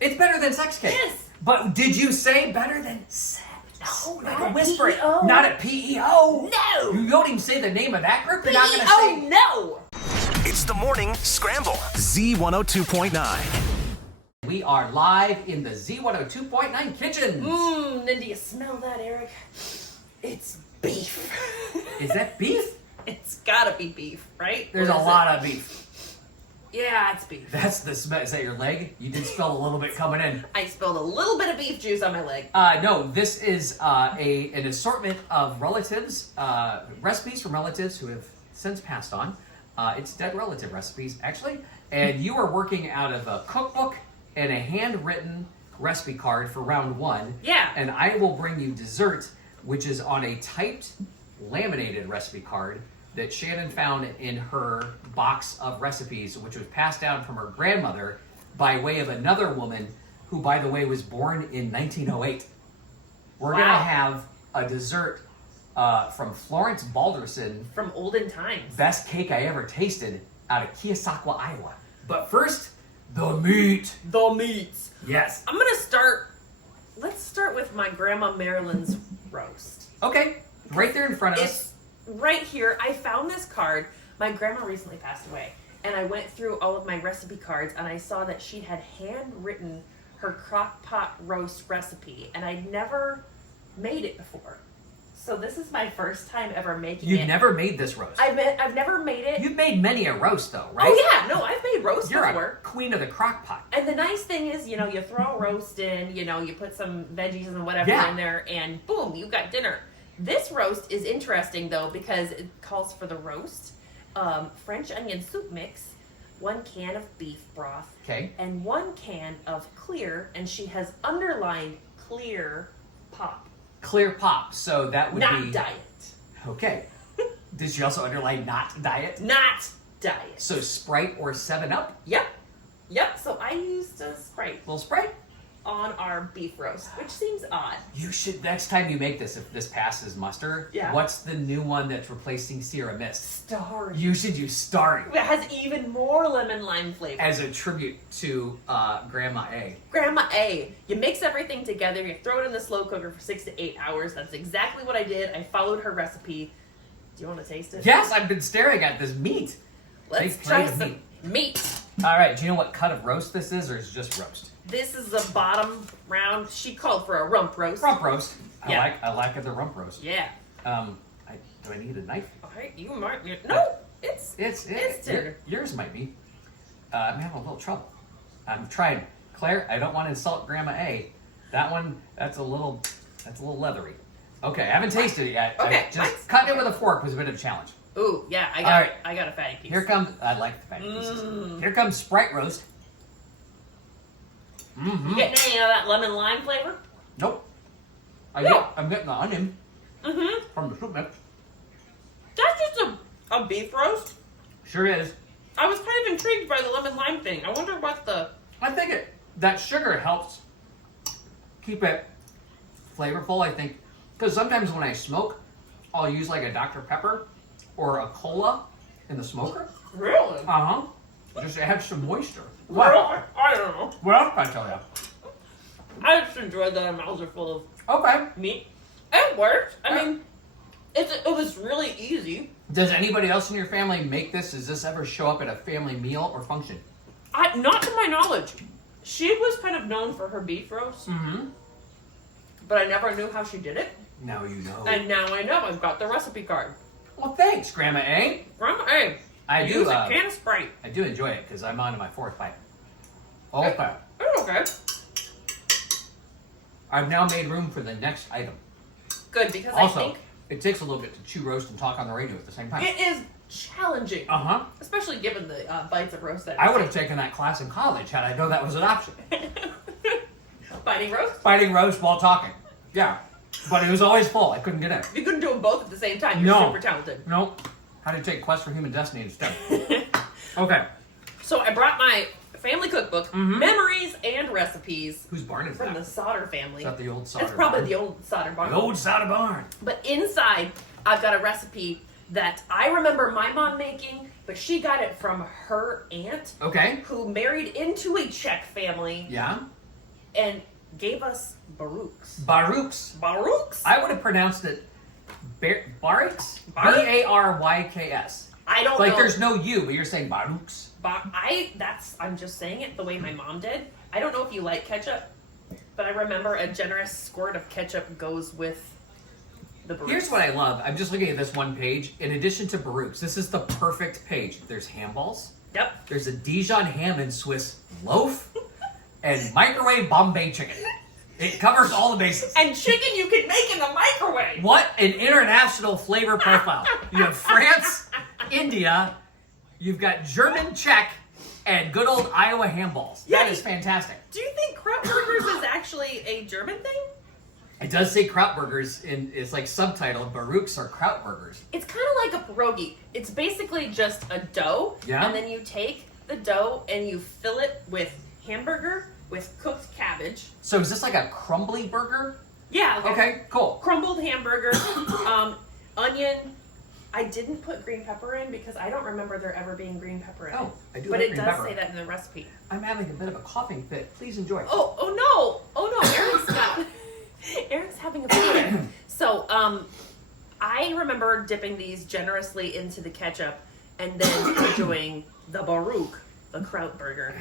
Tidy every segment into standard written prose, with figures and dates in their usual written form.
It's better than sex cake. Yes. But did you say better than sex? No, Like not a whisper. PEO. Not a PEO. No. You don't even say the name of that group? You're not going to Oh, say... no. It's the Morning Scramble. Z102.9. We are live in the Z102.9 kitchen. And do you smell that, Eric? It's beef. Is that beef? It's gotta be beef, right? There's a lot of beef. Yeah, it's beef. That's the smell. Is that your leg? You did smell a little bit coming in. I spilled a little bit of beef juice on my leg. No, this is an assortment of relatives, recipes from relatives who have since passed on. It's dead relative recipes, actually. And you are working out of a cookbook and a handwritten recipe card for round one. Yeah. And I will bring you dessert, which is on a typed, laminated recipe card that Shannon found in her box of recipes, which was passed down from her grandmother by way of another woman who, by the way, was born in 1908. We're going to have a dessert from Florence Balderson. From olden times. Best cake I ever tasted out of Keosauqua, Iowa. But first, the meat. The meats. Yes. I'm gonna start. Let's start with my grandma Marilyn's roast. Okay. Right there in front of us. It's right here. I found this card. My grandma recently passed away, and I went through all of my recipe cards, and I saw that she had handwritten her crock pot roast recipe, and I'd never made it before. So this is my first time ever making it. You've never made this roast. I've never made it. You've made many a roast, though, right? Oh yeah, no, I've made roast You're before. a queen of the crock pot. And the nice thing is, you put a roast in, you put some veggies and whatever Yeah. in there, and boom, you got dinner. This roast is interesting, though, because it calls for the roast, French onion soup mix, 1 can of beef broth, Okay. and 1 can of clear, and she has underlined clear pop. Clear pop, so that would Not be... diet. Okay. Did she also underline not diet? Not diet. So Sprite or 7-Up? Yep, so I used a Sprite Little Sprite? on our beef roast, which seems odd. You should, next time you make this, if this passes muster, Yeah. what's the new one that's replacing Sierra Mist? Starry. You should use Starry It has even more lemon lime flavor. as a tribute to Grandma A. Grandma A. You mix everything together, you throw it in the slow cooker for 6 to 8 hours. That's exactly what I did. I followed her recipe. Do you want to taste it? Yes, I've been staring at this meat. Let's Big try plate of some meat. All right, do you know what cut of roast this is, or is it just roast? This is the bottom round. She called for a rump roast. Rump roast. Yeah. I like the rump roast. Yeah. Do I need a knife? Okay, you might. No, it's tender. Yours might be. I'm having a little trouble. I'm trying. Claire, I don't want to insult Grandma A. That one, that's a little leathery. Okay, I haven't tasted it yet. Okay, Just cutting it with a fork was a bit of a challenge. Ooh, yeah, I All right. got a fatty piece. Here comes, I like the fatty pieces. Here comes Sprite roast. Mm-hmm. You getting any of that lemon lime flavor? Nope. No. I'm getting the onion Mm-hmm. from the soup mix. That's just a beef roast. Sure is. I was kind of intrigued by the lemon lime thing. I wonder what the... I think that sugar helps keep it flavorful, I think. Because sometimes when I smoke, I'll use like a Dr. Pepper or a cola in the smoker. Really? Uh-huh. Just add some moisture. Really? What? I don't know. What else can I tell you? I just enjoyed that our mouths are full of Okay. meat. It worked. I mean, it was really easy. Does anybody else in your family make this? Does this ever show up at a family meal or function? Not to my knowledge. She was kind of known for her beef roast, Mm-hmm. but I never knew how she did it. Now you know. And now I know. I've got the recipe card. Well, thanks, Grandma A. Grandma, hey, I do. use a can of Sprite. I do enjoy it because I'm on to my 4th bite. Okay. It's okay. I've now made room for the next item. Good, because Also, I think it takes a little bit to chew roast and talk on the radio at the same time. it is challenging, Uh-huh. especially given the bites of roast that I would have taken that class in college had I known that was an option. Biting roast? Fighting roast while talking. Yeah. But it was always full. I couldn't get in. You couldn't do them both at the same time. You're No. super talented. Nope. Had to take Quest for Human Destiny instead. Okay. So I brought my family cookbook, Mhm. memories and recipes Whose barn is from that? the Sauter family. Is that the old Sauter It's probably barn? the old Sauter barn. The old Sauter barn. But inside, I've got a recipe that I remember my mom making, but she got it from her aunt, Okay. who married into a Czech family. Yeah. and gave us Baruchs. Baruchs. I would have pronounced it Baryks? Baryks. I don't know. Like there's no U, but you're saying Baruchs. I'm just saying it the way my mom did. I don't know if you like ketchup, but I remember a generous squirt of ketchup goes with the Baruchs. Here's what I love. I'm just looking at this one page. In addition to Baruchs, this is the perfect page. There's ham balls. Yep. There's a Dijon ham and Swiss loaf and microwave Bombay chicken. It covers all the bases. And chicken you can make in the microwave. What an international flavor profile. You have France, India, you've got German, Czech, and good old Iowa ham balls. Yeah, that is fantastic. Do you think Krautburgers is actually a German thing? It does say Krautburgers, it's like subtitled, Baruchs or Krautburgers. It's kind of like a pierogi. It's basically just a dough, yeah? And then you take the dough and you fill it with hamburger, with cooked cabbage. So is this like a crumbly burger? Yeah. Okay, cool. Crumbled hamburger, onion. I didn't put green pepper in because I don't remember there ever being green pepper in it. Oh, I do. But like it green does pepper. say that in the recipe. I'm having a bit of a coughing fit. Please enjoy. Oh no, Aaron's having a fit. So, I remember dipping these generously into the ketchup and then enjoying the Baruch, the Krautburger.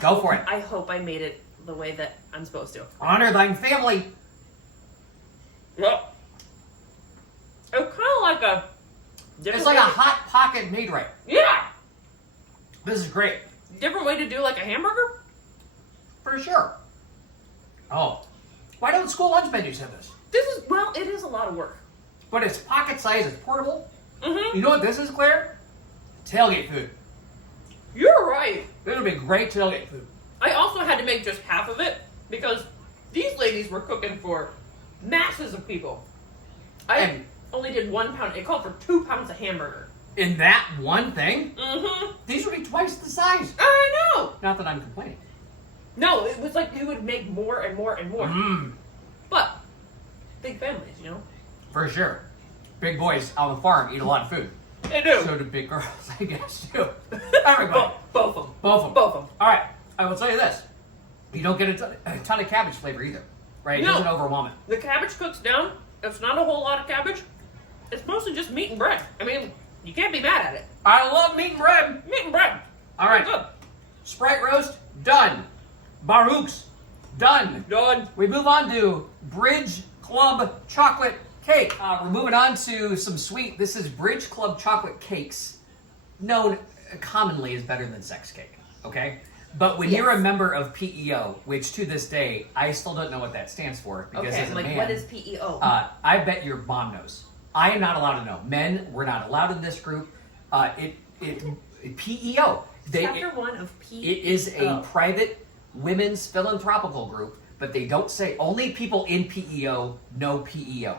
Go for it. I hope I made it the way that I'm supposed to. Honor thine family. Yep. It's kind of like a... It's like a hot pocket made right. Yeah. This is great. Different way to do like a hamburger? For sure. Oh. Why don't school lunch menus have this? It is a lot of work. But it's pocket size, it's portable. Mm-hmm. You know what this is, Claire? Tailgate food. You're right. This would be great tailgate food. I also had to make just half of it because these ladies were cooking for masses of people. I only did 1 pound. It called for 2 pounds of hamburger. In that one thing? Mm-hmm. These would be twice the size. I know. Not that I'm complaining. No, it was like you would make more and more and more. Mm. But big families, you know? For sure. Big boys on the farm eat a lot of food. They do. So do big girls, I guess, too. Everybody. Both of them. Both of them. Both of them. All right. I will tell you this. You don't get a ton of cabbage flavor either. Right? It No. doesn't overwhelm it. The cabbage cooks down. It's not a whole lot of cabbage. It's mostly just meat and bread. I mean, you can't be mad at it. I love meat and bread. Meat and bread. All right. Good. Sprite roast, done. Baruchs, done. Done. We move on to Bridge Club chocolate cake. We're moving on to some sweet. This is Bridge Club chocolate cakes, known commonly as better than sex cake. Okay, but when you're a member of PEO, which to this day I still don't know what that stands for because as a man, what is PEO? I bet your mom knows. I am not allowed to know. Men, we're not allowed in this group. PEO. Chapter 1 of PEO. It is a private women's philanthropical group, but they don't say only people in PEO know PEO.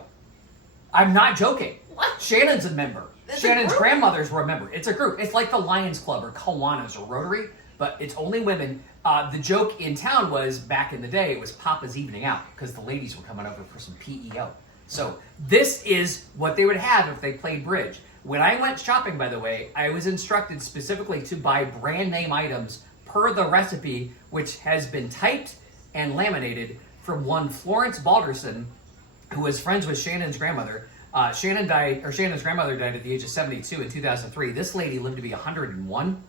I'm not joking. What? Shannon's a member. It's a Shannon's group? grandmothers were a member. It's a group. It's like the Lions Club or Kiwanis or Rotary, but it's only women. The joke in town was back in the day, it was Papa's evening out because the ladies were coming over for some PEO. So this is what they would have if they played bridge. When I went shopping, by the way, I was instructed specifically to buy brand name items per the recipe, which has been typed and laminated from one Florence Balderson, who was friends with Shannon's grandmother. Shannon's grandmother died at the age of 72 in 2003. This lady lived to be 101.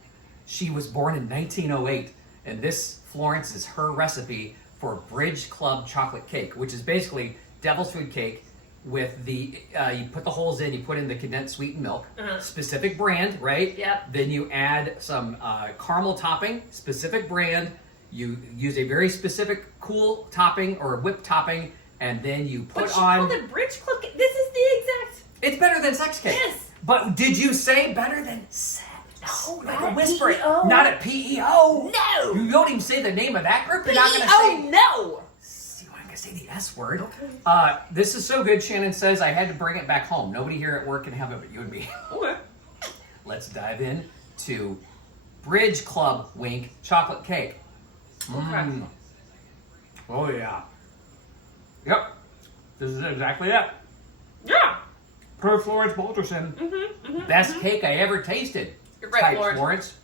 She was born in 1908, and this Florence is her recipe for Bridge Club chocolate cake, which is basically devil's food cake with the, you put the holes in, you put in the condensed sweetened milk, specific brand, right? Yep. Then you add some caramel topping, specific brand. You use a very specific cool topping or whipped topping, and then you put But she on... called it Bridge Club. This is the exact... It's better than sex cake. Yes. But did you say better than sex? No, Like not a whisper. PEO. Not at PEO. No. You don't even say the name of that group. You're not going to say... PEO, no. See, I'm going to say the S word. Okay. This is so good, Shannon says, I had to bring it back home. Nobody here at work can have it but you and me. Okay. Let's dive in to Bridge Club Wink chocolate cake. Okay. Oh, yeah. Yep. This is exactly it. Yeah. Per Florence Balderson. Best cake I ever tasted. You're right, Type Florence.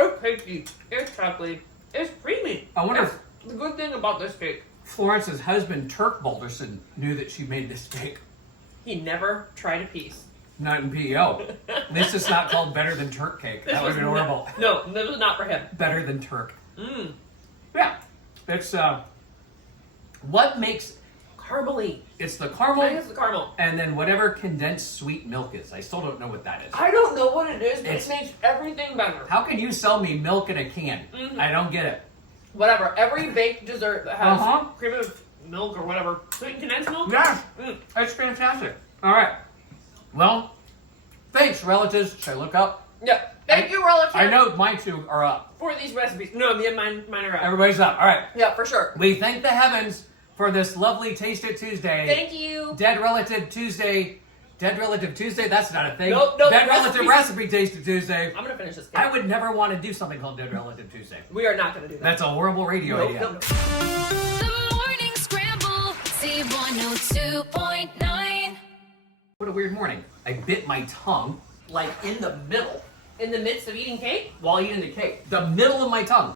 It's cakey. It's chocolatey. It's creamy. I wonder That's the good thing about this cake. Florence's husband, Turk Balderson, knew that she made this cake. He never tried a piece. Not in PEO. At least it's not called Better Than Turk cake. That would have been horrible. No, this was not for him. Better Than Turk. Mmm. Yeah. It's, what makes, Caramely. it's the I think caramel it's the caramel. and then whatever condensed sweet milk is. I still don't know what that is. I don't know what it is, but It's- it makes everything better. How can you sell me milk in a can? I don't get it. Whatever. Every baked dessert that has Uh-huh. cream of milk or whatever, sweet condensed milk. Yeah, Mm. it's fantastic. All right. Well, thanks, relatives. Should I look up? Yeah. Thank you, relative. I know my two are up. For these recipes. No, me and mine are out. Everybody's up. All right. Yeah, for sure. We thank the heavens for this lovely Taste It Tuesday. Thank you. Dead Relative Tuesday. Dead Relative Tuesday? That's not a thing. Nope, Dead Relative Recipe Taste It Tuesday. I'm gonna finish this. I would never want to do something called Dead Relative Tuesday. We are not gonna do that. That's a horrible radio idea. Nope. The Morning Scramble, Z102.9. What a weird morning. I bit my tongue, like in the middle, In the midst of eating cake? while eating the cake. The middle of my tongue.